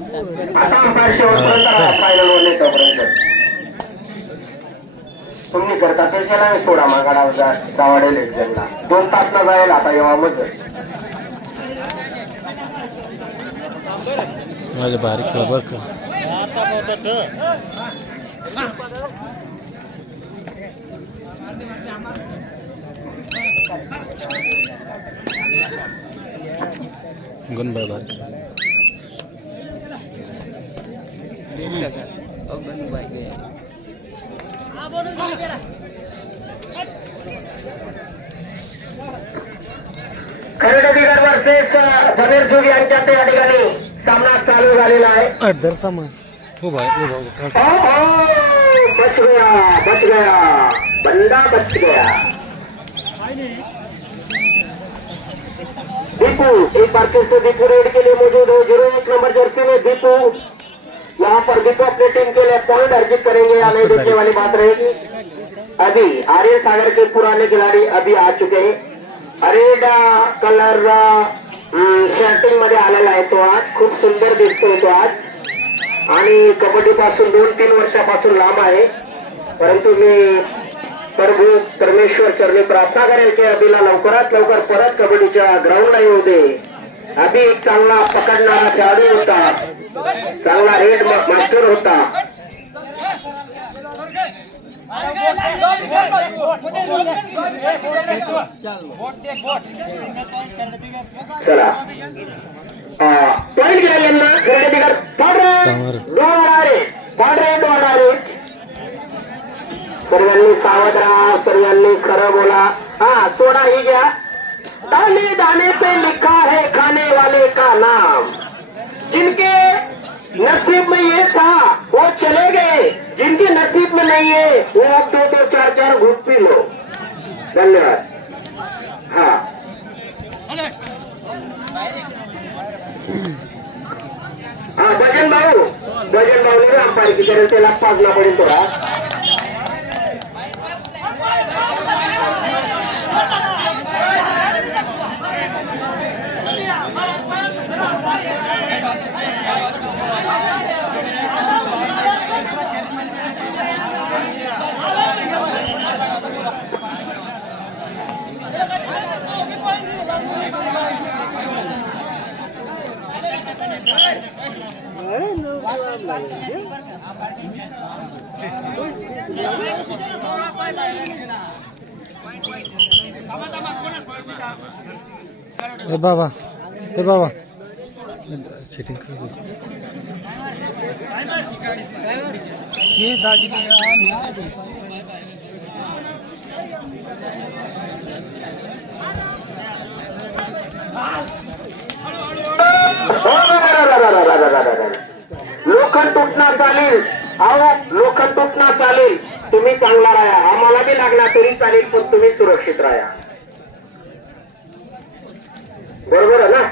आता अंपायर शेवटपर्यंत फायनल वर नेतो तुम्ही करता त्याच्याला सोडा मागाडा गावाडे लेक्चरला 2 तास न जाईल आता येवा मग माझे बारीक खबर का गुण बारीक खरडबिगर वर्सेस धनेर जोग यांच्या त्या ठिकाणी सामना चालू झालेला आहे धरता मग हो भाई बच गया बंदा बच गया दीपू एक बार फिर से दीपू रेड के लिए मौजूद है 01 नंबर जर्सी में दीपू यहाँ पर दीपू अपनी टीम के लिए पॉइंट अर्जित करेंगे या नहीं देखने वाली बात रहेगी अभी आर्य सागर के पुराने खिलाड़ी अभी आ चुके हैं रेड कलर शर्टिंग मध्ये आलेला आहे तो आज खूप सुंदर दिसतोय तो आज आणि कबड्डी पासून 2-3 वर्षापासून लांब आहे परंतु मी प्रभू परमेश्वर चरणी प्रार्थना करेल की अभिला लवकरात लवकर परत कबड्डीच्या ग्राउंडला येऊ दे अभि एक चांगला पकडणारा खेळाडू होता चांगला रेड मास्टर होता चला पॉइंट घ्या यांना खरेदीकर पाडरे सर्वांनी सावध राहा सर्वांनी खरं बोला हा सोडा ही घ्या दाने दाने पे लिखा है खाने वाले का नाम जिनके नसीब में ये था वो चले गए जिनके नसीब में नहीं है वो अब 2-2 4-4 घूट पी लो धन्यवाद हाँ हाँ भजन भाऊ ने अंपायर की तरह से लप्पास ना पड़े थोड़ा ए बाबा सेटिंग कर लोखंड तुटणार चालेल अहो लोखंड तुटणार चालेल तुम्ही चांगला राहा आम्हाला बी लागला तरी चालेल पण तुम्ही सुरक्षित राहा बरोबर आहे ना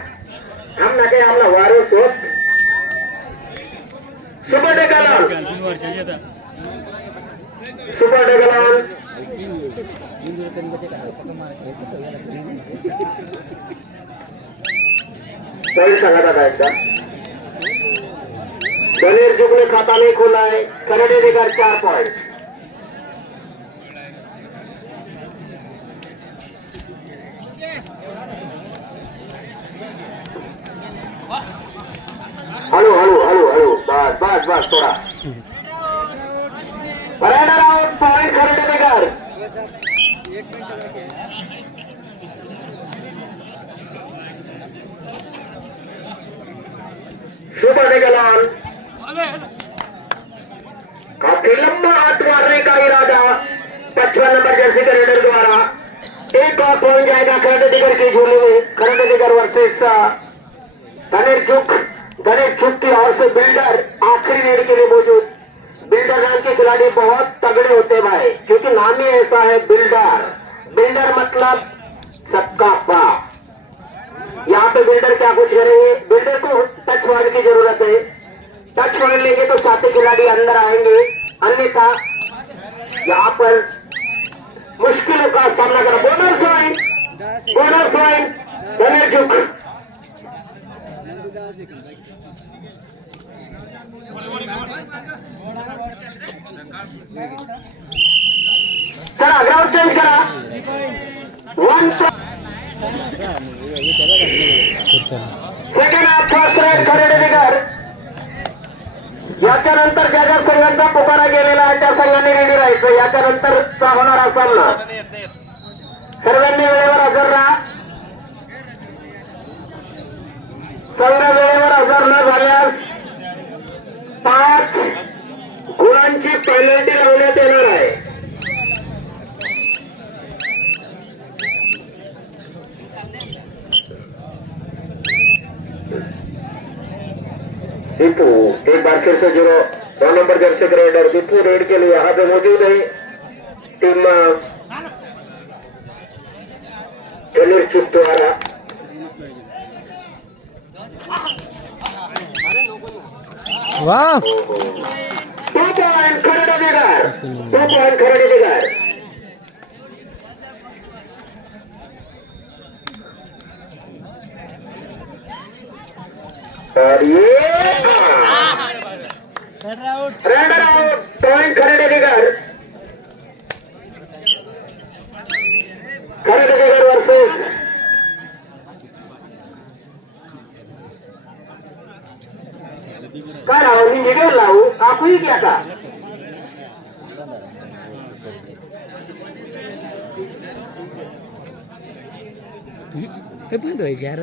हम ना काही आम्हाला वारस होत सुपर डेगलाल पॉइंट सांगा दादा एकदा धनेर जुग ने खाता नहीं खोला है खरड़े देकर 4 पॉइंट हॅलो बस थोडा राइडर आउट पॉइंट खरड़े देकर सुपर डेगलाल काफी लंबा हाथ मारने का इरादा 55 नंबर जर्सी के रेडर द्वारा एक और पहुंच जाएगा खरड़ेगर के झोले में खरड़ेगर वर्सेस धनेर चुक की ओर से बिल्डर आखिरी रेड के लिए मौजूद बिल्डर नाम के खिलाड़ी बहुत तगड़े होते भाई क्योंकि नाम ही ऐसा है बिल्डर मतलब सबका बाप यहाँ पे बिल्डर क्या कुछ करेंगे बिल्डर को टच मारने की जरूरत है टच मार लेंगे तो साथी खिलाड़ी अंदर आएंगे अन्यथा यहाँ पर मुश्किलों का सामना करो बोनस पॉइंट धनेर चुक ग्राउंड चेंज करा. 1 सेकंड हाफ फर्स्ट राईट खरेडी बिगर. याच्यानंतर ज्या ज्या संघांचा पुकारा गेलेला आहे त्या संघांनी रेडी राहायचं. याच्यानंतरचा होणारा सामना सर्वांनी वेळेवर हजर राहा. संघ वेळेवर हजर न झाल्यास 5 गुणांची पेनल्टी लावण्यात येणार आहे. दीपू एक बार फिर से 9 number jersey raider Deepu raid के लिए यहाँ पे मौजूद है. टीम टेलर चुप द्वारा वाह 2 पॉइंट खरेडी बिगर. 2 पॉइंट खरेडी बिगर. और ये रेडर आउट. पॉइंट खरेडी बिगर. खरेडी बिगर वर्सेस काय राहू मी निघेल लावू आपही की आता हे पण यार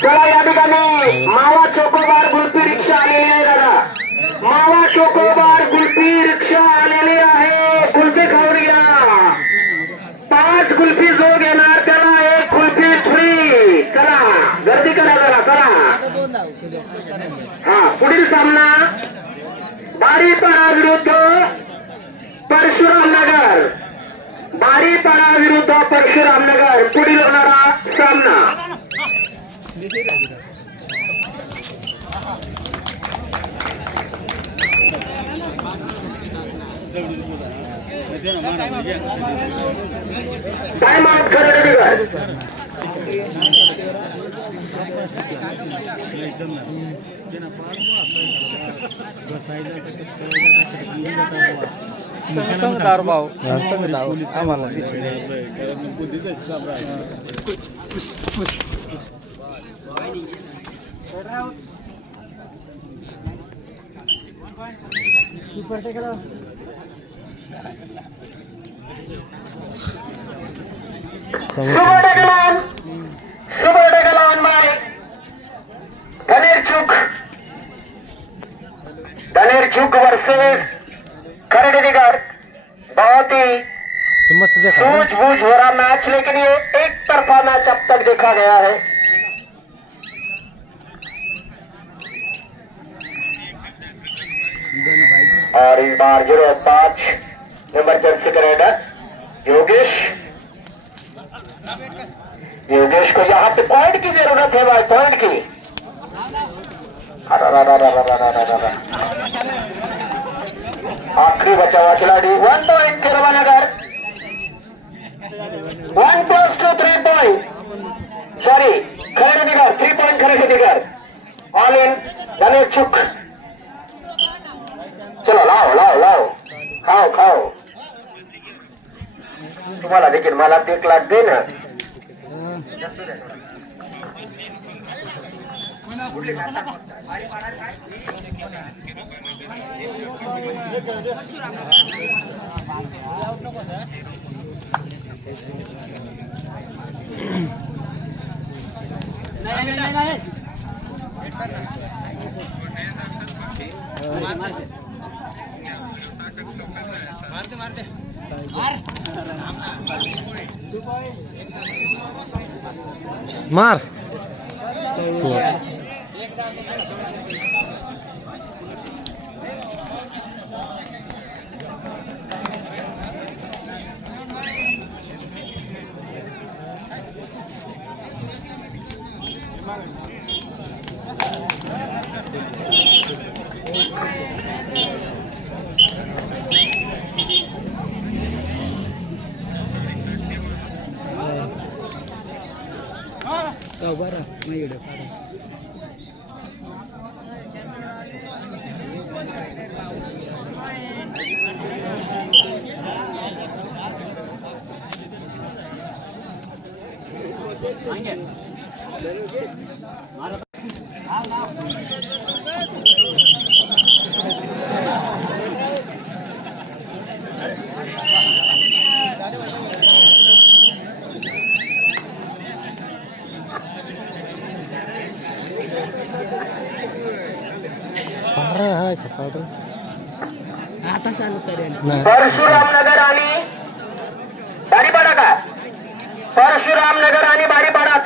चला या ठिकाणी मावा चोकोबार कुल्फी रिक्षा आलेली आहे दादा. मावा चोकोबार कुल्फी रिक्षा आलेली आहे. कुल्फी खाऊन घ्या. 5 कुल्फी जो घेणार त्याला 1 कुल्फी फ्री. चला गर्दी करा जरा चला. हा पुढील सामना बारीपाडा विरुद्ध परशुराम नगर. बारीपाडा विरुद्ध परशुराम नगर पुढील होणारा सामना. टाइम आउट खरेडी बिगर. भाऊ आम्हाला सुपर डेगलान बाय धनेर चुक वर्सेस खरेडी बिगर. बहुत ही तो मस्त देखा सूझबूझ हो रहा मैच, लेकिन ये एक तरफा मैच अब तक देखा गया है. और इस बार 05 नंबर जर्सी का राइडर योगेश को यहाँ पे पॉइंट की जरूरत है भाई. पॉइंट की आखिरी बचा हुआ खिलाड़ी. 1 पॉइंट केरवानगर. 1 + 2 3 पॉइंट. सॉरी खरेडी बिगर 3 पॉइंट खरेडी बिगर. ऑल इन धनेर चुक. चलो लाओ लाओ लाओ खाओ खाओ. तुम्हाला देखील मला 1 लाख दे ना. मार बरं नाही आता चालू करेल परशुराम नगर आणि बारीपाडा का परशुराम नगर आणि बारीपाडा